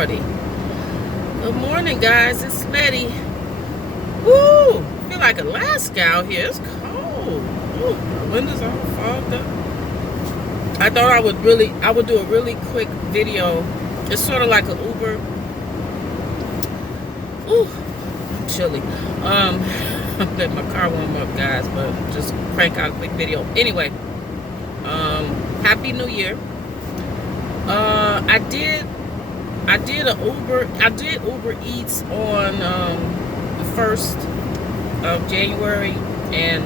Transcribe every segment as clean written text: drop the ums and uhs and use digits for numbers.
Shorty. Good morning, guys. It's Letty. Woo! Feel like Alaska out here. It's cold. Ooh, my windows all fogged up. I thought I would do a really quick video. It's sort of like an Uber. Ooh, I'm chilly. I'm letting my car warm up, guys, but just crank out a quick video. Anyway, Happy New Year. I did Uber Eats on the 1st of January, and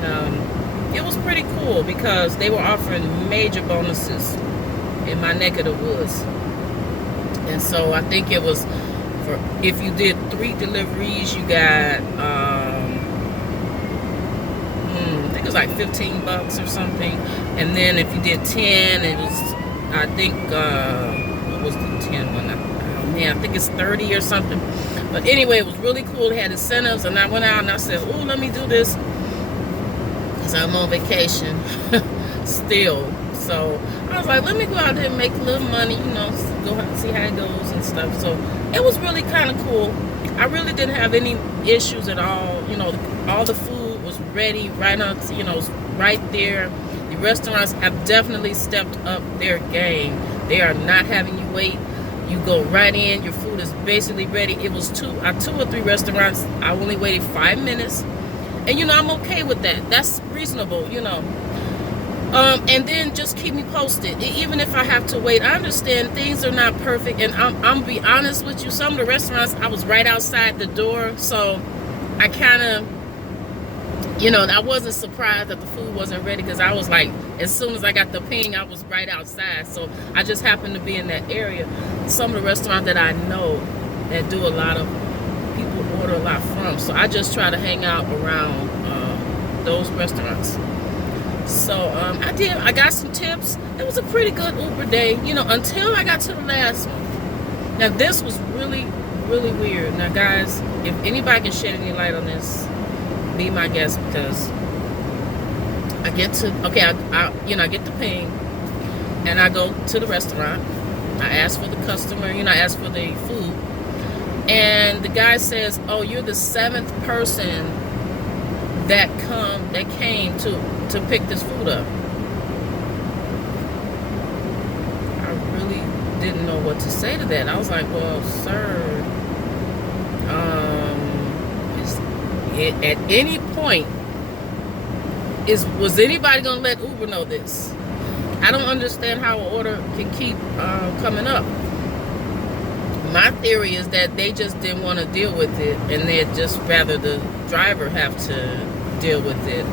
it was pretty cool because they were offering major bonuses in my neck of the woods. And so I think it was for, if you did 3 deliveries, you got I think it was like $15 or something. And then if you did 10, it was, I think what was the 10 one? I think it's 30 or something. But anyway, it was really cool. It had incentives, and I went out and I said, "Oh, let me do this," because I'm on vacation still. So I was like, let me go out there and make a little money, go out and see how it goes and stuff. So it was really kind of cool. I really didn't have any issues at all. All the food was ready right on, right there. The restaurants have definitely stepped up their game. They are not having you wait. You go right in, your food is basically ready. It was 2 or 3 restaurants. I only waited 5 minutes. And I'm okay with that. That's reasonable, and then just keep me posted. Even if I have to wait, I understand things are not perfect. And I'm be honest with you, some of the restaurants, I was right outside the door. So I kind of, I wasn't surprised that the food wasn't ready, because I was like, as soon as I got the ping, I was right outside. So I just happened to be in that area. Some of the restaurants that I know that do a lot of, people order a lot from. So I just try to hang out around those restaurants. So I got some tips. It was a pretty good Uber day, until I got to the last one. Now this was really, really weird. Now guys, if anybody can shed any light on this, be my guest, because I get to, I get the ping, and I go to the restaurant. I ask for the customer, I ask for the food, and the guy says, "Oh, you're the 7th person that came to pick this food up." I really didn't know what to say to that. I was like, "Well, sir, at any point, was anybody gonna let Uber know this? I don't understand how an order can keep coming up." My theory is that they just didn't want to deal with it, and they'd just rather the driver have to deal with it,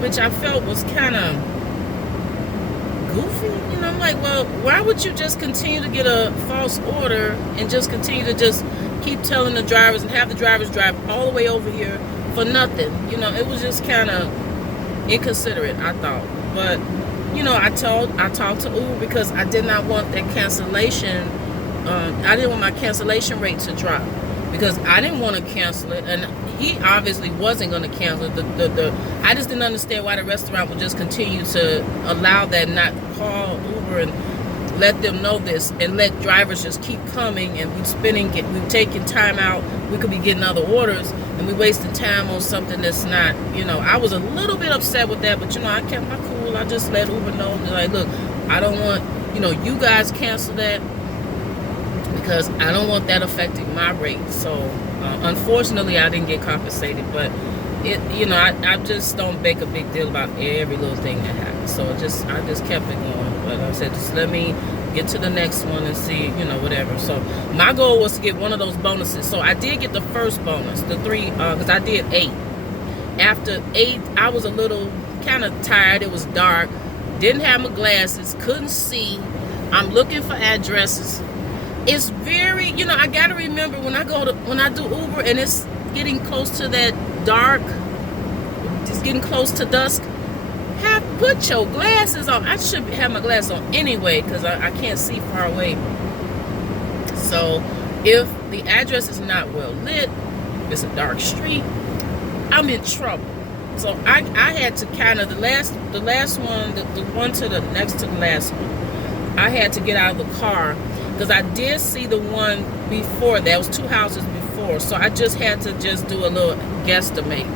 which I felt was kind of goofy. I'm like, well, why would you just continue to get a false order and just continue to just keep telling the drivers and have the drivers drive all the way over here for nothing? It was just kind of inconsiderate, I thought. But I talked to Uber because I did not want that cancellation. I didn't want my cancellation rate to drop, because I didn't want to cancel it, and he obviously wasn't going to cancel it. I just didn't understand why the restaurant would just continue to allow that, not call Uber and let them know this, and let drivers just keep coming, and we're taking time out. We could be getting other orders, and we wasting time on something that's not, I was a little bit upset with that, but I kept my cool. I just let Uber know, like, look, I don't want, you guys cancel that, because I don't want that affecting my rate. So unfortunately, I didn't get compensated, but I just don't make a big deal about every little thing that happens. So I just kept it going. But I said, just let me get to the next one and see, whatever. So my goal was to get one of those bonuses. So I did get the first bonus, the 3, because I did 8. After 8, I was a little kind of tired. It was dark. Didn't have my glasses. Couldn't see. I'm looking for addresses. It's very, I got to remember when I do Uber and it's getting close to that dark, it's getting close to dusk, put your glasses on. I should have my glasses on anyway, because I can't see far away. So if the address is not well lit, it's a dark street, I'm in trouble. So I had to kind of, the last one, the one to the next to the last one, I had to get out of the car because I did see the one before. That was 2 houses before, so I just had to just do a little guesstimate.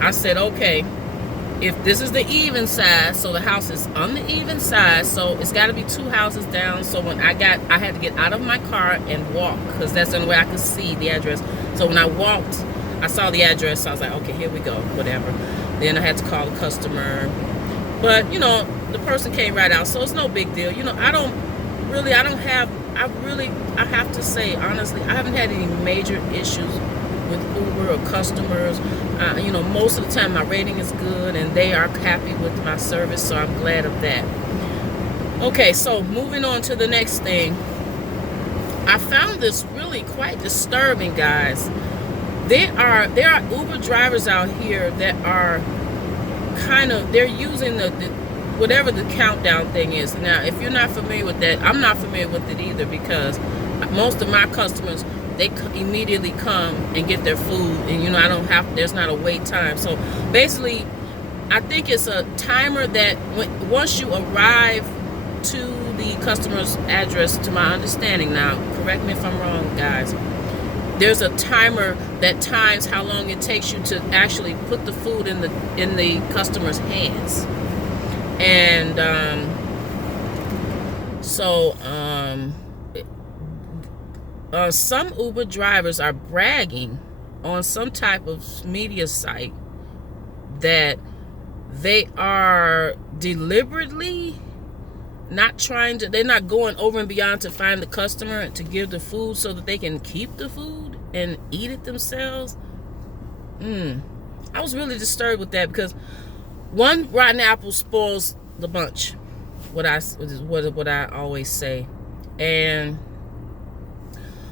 I said, okay, if this is the even side, so the house is on the even side, so it's got to be 2 houses down. So when I had to get out of my car and walk, because that's the only way I could see the address. So when I walked, I saw the address, so I was like, okay, here we go, whatever. Then I had to call the customer, but you know, the person came right out, so it's no big deal. You know, I have to say honestly, I haven't had any major issues with Uber or customers. You know, most of the time my rating is good and they are happy with my service, so I'm glad of that. Okay, so moving on to the next thing. I found this really quite disturbing, guys. There are Uber drivers out here that are they're using the whatever the countdown thing is. Now, if you're not familiar with that, I'm not familiar with it either, because most of my customers, they immediately come and get their food, and you know, there's not a wait time. So basically, I think it's a timer that once you arrive to the customer's address, to my understanding, now correct me if I'm wrong, guys, there's a timer that times how long it takes you to actually put the food in the customer's hands. And some Uber drivers are bragging on some type of media site that they are deliberately they're not going over and beyond to find the customer and to give the food so that they can keep the food and eat it themselves. I was really disturbed with that, because one rotten apple spoils the bunch, what I always say. And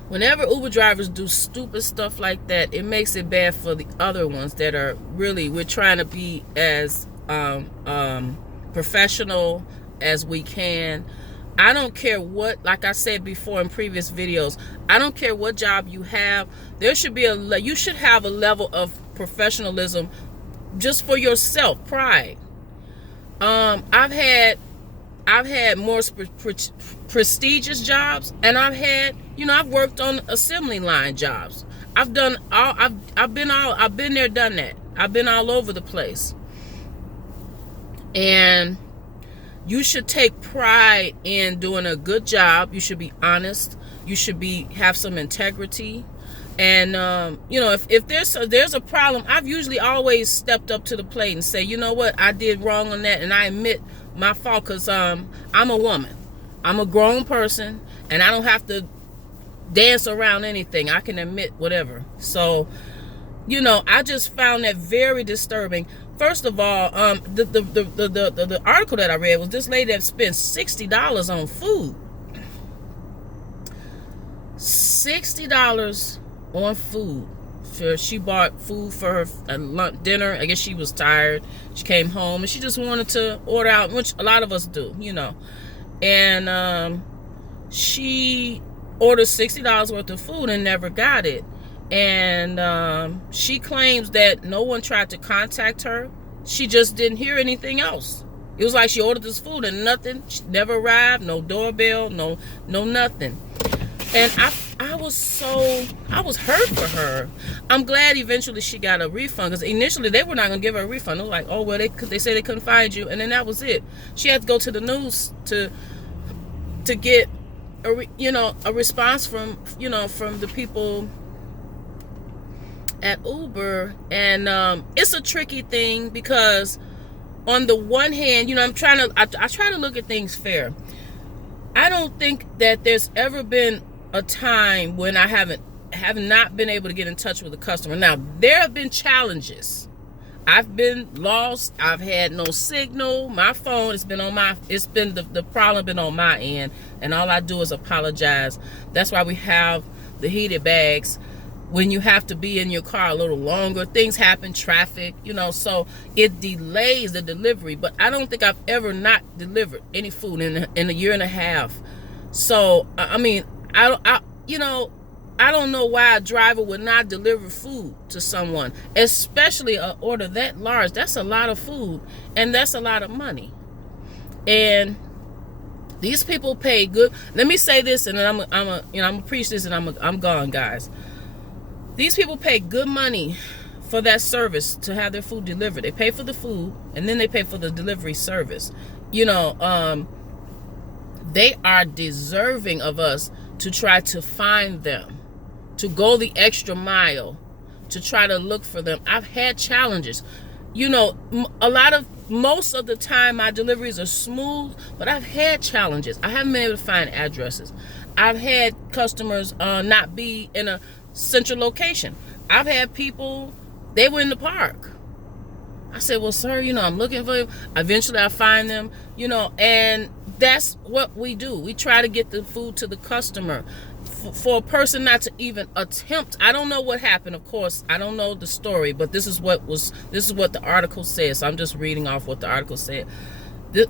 whenever Uber drivers do stupid stuff like that, it makes it bad for the other ones that are really, we're trying to be as professional as we can. I don't care what, like I said before in previous videos, I don't care what job you have. You should have a level of professionalism just for yourself, pride. I've had more prestigious jobs, and I've worked on assembly line jobs. I've been there, done that. I've been all over the place. And you should take pride in doing a good job. You should be honest. You should have some integrity. And you know, if there's a problem, I've usually always stepped up to the plate and say, you know what, I did wrong on that, and I admit my fault, because I'm a woman, I'm a grown person, and I don't have to dance around anything. I can admit whatever. So, you know, I just found that very disturbing. First of all, the article that I read was this lady that spent $60 on food. $60 on food. She bought food for her lunch, dinner. I guess she was tired. She came home and she just wanted to order out, which a lot of us do, you know. And she ordered $60 worth of food and never got it. And she claims that no one tried to contact her. She just didn't hear anything else. It was like she ordered this food and nothing. She never arrived. No doorbell. No nothing. And I was hurt for her. I'm glad eventually she got a refund, because initially they were not going to give her a refund. They were like, oh, well, they said they couldn't find you, and then that was it. She had to go to the news to get a response from the people at Uber. And it's a tricky thing, because on the one hand, you know, I try to look at things fair. I don't think that there's ever been a time when I have not been able to get in touch with a customer. Now, there have been challenges. I've been lost. I've had no signal. My phone has been the problem been on my end, and all I do is apologize. That's why we have the heated bags. When you have to be in your car a little longer, things happen, traffic, you know, so it delays the delivery. But I don't think I've ever not delivered any food in a year and a half. So, I mean, I don't know why a driver would not deliver food to someone, especially an order that large. That's a lot of food, and that's a lot of money. And These people pay good. Let me say this, and then I'm gonna preach this, and I'm gone, guys. These people pay good money for that service to have their food delivered. They pay for the food, and then they pay for the delivery service. You know, they are deserving of us to try to find them, to go the extra mile, to try to look for them. I've had challenges. You know, most of the time my deliveries are smooth, but I've had challenges. I haven't been able to find addresses. I've had customers not be in a central location. I've had people, they were in the park. I said, well, sir, you know, I'm looking for you. Eventually I find them, you know, and that's what we do. We try to get the food to the customer. For a person not to even attempt, I don't know what happened, of course. I don't know the story, but this is what the article says. So I'm just reading off what the article said.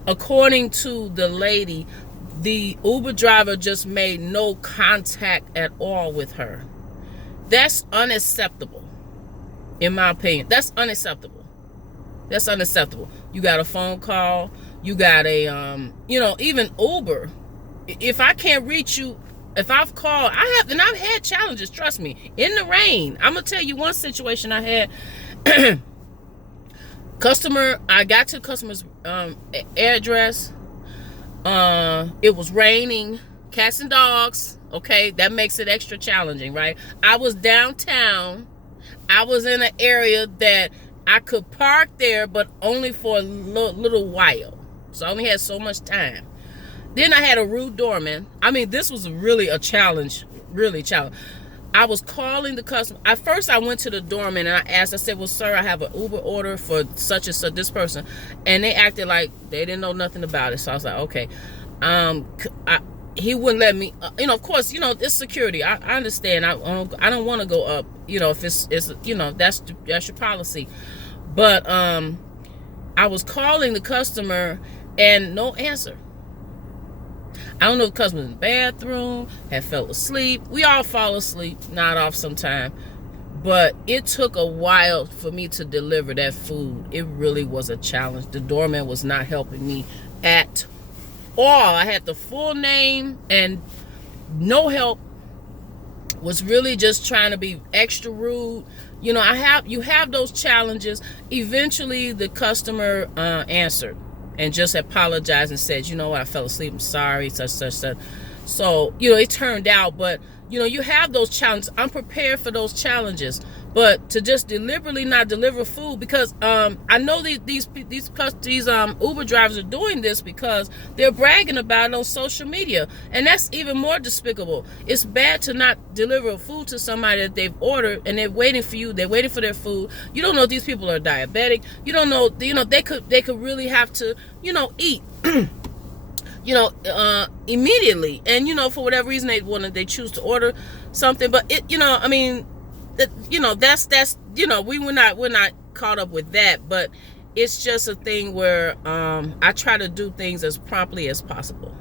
According to the lady, the Uber driver just made no contact at all with her. That's unacceptable, in my opinion. That's unacceptable. That's unacceptable. You got a phone call. You got a, you know, even Uber. If I can't reach you, if I've called, I've had challenges, trust me, in the rain. I'm going to tell you one situation I had. I got to the customer's address. It was raining, cats and dogs. Okay, that makes it extra challenging, right? I was downtown. I was in an area that I could park there, but only for a little while. So I only had so much time. Then I had a rude doorman. I mean, this was really a challenge, really challenge. I was calling the customer. At first, I went to the doorman and I said, well, sir, I have an Uber order for such and such, this person. And they acted like they didn't know nothing about it. So I was like, okay. He wouldn't let me, you know, of course, you know, it's security. I understand. I don't want to go up, you know, if it's you know, that's your policy. But I was calling the customer and no answer. I don't know if the customer was in the bathroom, had fell asleep. We all fall asleep, nod off sometime. But it took a while for me to deliver that food. It really was a challenge. The doorman was not helping me at all. I had the full name and no help. Was really just trying to be extra rude. You know, you have those challenges. Eventually, the customer answered and just apologized and said, you know what, I fell asleep, I'm sorry, such. So, you know, it turned out, but, you know, you have those challenges. I'm prepared for those challenges. But to just deliberately not deliver food, because I know these Uber drivers are doing this because they're bragging about it on social media, and that's even more despicable. It's bad to not deliver food to somebody that they've ordered and they're waiting for you. They're waiting for their food. You don't know if these people are diabetic. You don't know. You know, they could really have to, you know, eat. You know, immediately, and you know, for whatever reason they choose to order something. But it, you know, I mean. You know, that's you know, we're not caught up with that, but it's just a thing where I try to do things as promptly as possible.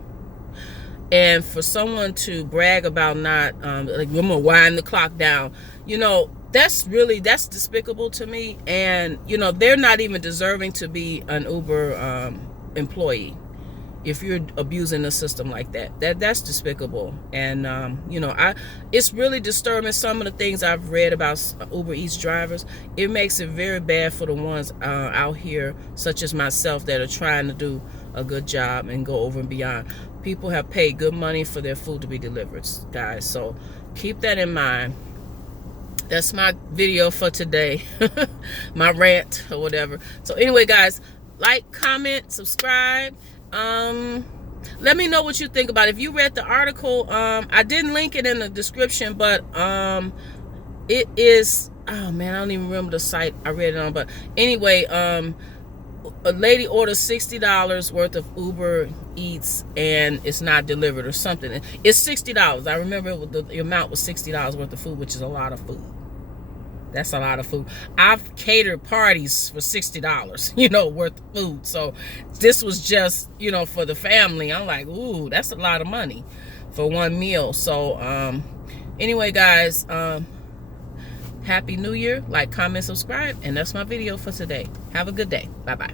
And for someone to brag about not like, I'm gonna wind the clock down, you know, that's despicable to me. And you know, they're not even deserving to be an Uber employee. If you're abusing the system like that's despicable. And you know, it's really disturbing, some of the things I've read about Uber Eats drivers. It makes it very bad for the ones out here, such as myself, that are trying to do a good job and go over and beyond. People have paid good money for their food to be delivered, guys. So keep that in mind. That's my video for today. My rant or whatever. So anyway, guys, like, comment, subscribe. Let me know what you think about it. If you read the article, I didn't link it in the description, but it is, oh man, I don't even remember the site I read it on. But anyway, a lady ordered $60 worth of Uber Eats and it's not delivered or something. It's $60. I remember the amount was $60 worth of food, which is a lot of food. That's a lot of food. I've catered parties for $60, you know, worth of food. So this was just, you know, for the family. I'm like, ooh, that's a lot of money for one meal. So anyway, guys, Happy New Year. Like, comment, subscribe. And that's my video for today. Have a good day. Bye-bye.